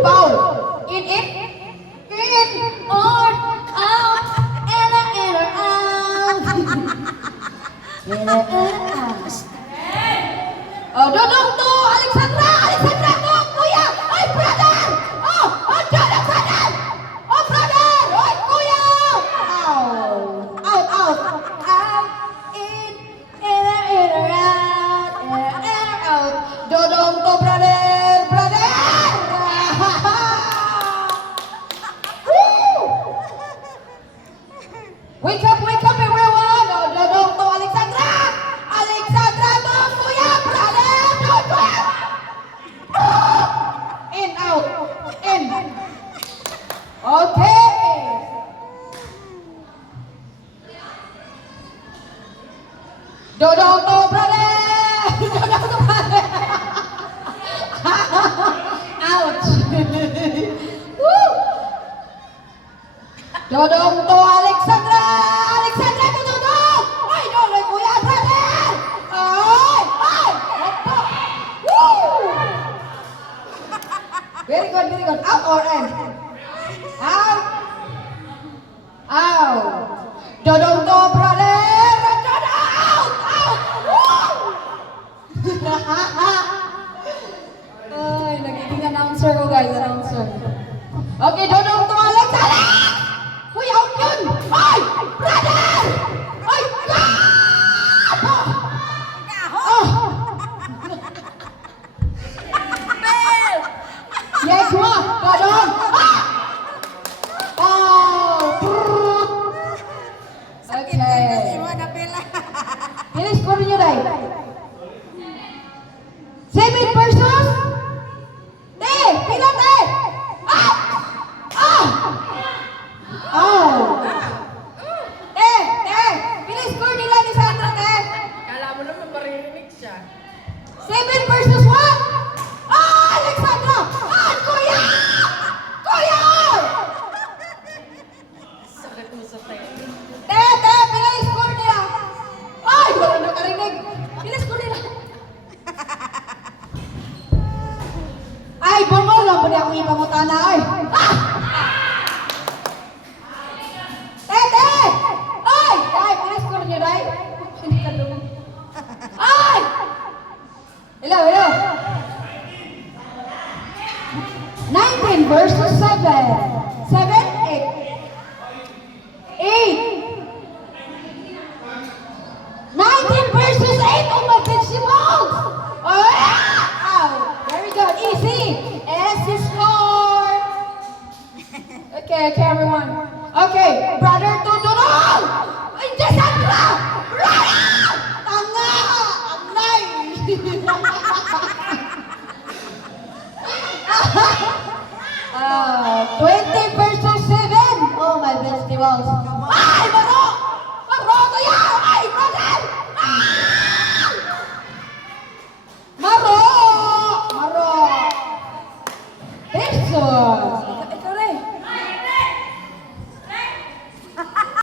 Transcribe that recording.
Foul. In, or out, in or out. In or out. Oh, duduk tuh, Alexandra tuh, kuya, ay brother, duduk brother, brother, kuya, out, in or out, duduk tuh brother, Woo! Wake up everyone, duduk tuh Alexandra tuh, kuya, brother, duduk. In, out, in. Okay. Dodong to, brother. Dodong to, brother. Ouch. Woo. Dodong to, Alexandra to dodong. Ay, dodong, kuya, brother. Ay. Woo. Very good. Out or in? Out. Dodong to, brother. Dodong, out. Woo! Ay, nagiging announcer ko, guys. Okay, dodong to, Alex. Uy, out yun. Ay, brother. Ay, God. Yes, mo. Dodong. Ini skornya dai. 7 versus pila teh. Pila skor nila ni Sandra teh. Kala mo naman marinig siya. 7 versus 1. Alexandra. Kuya. Sakit mo sa tayo. Pila skor nila. Ay, wala nakarinig. Pila skor nila. Ay, bongol lang po niya akong ipangutana, ay. Ay, pila skor niyo, day. Hindi ka lumang. Ay! Hello. 19 versus 7. 8. 19 versus 8. Oh my vegetables! Very good. Easy. S is score. Okay, everyone. Okay, brother Tutulong! Diyan Sandra! Brother! Tanga! Anay! 20 versus 7. Oh my vegetables. Ay,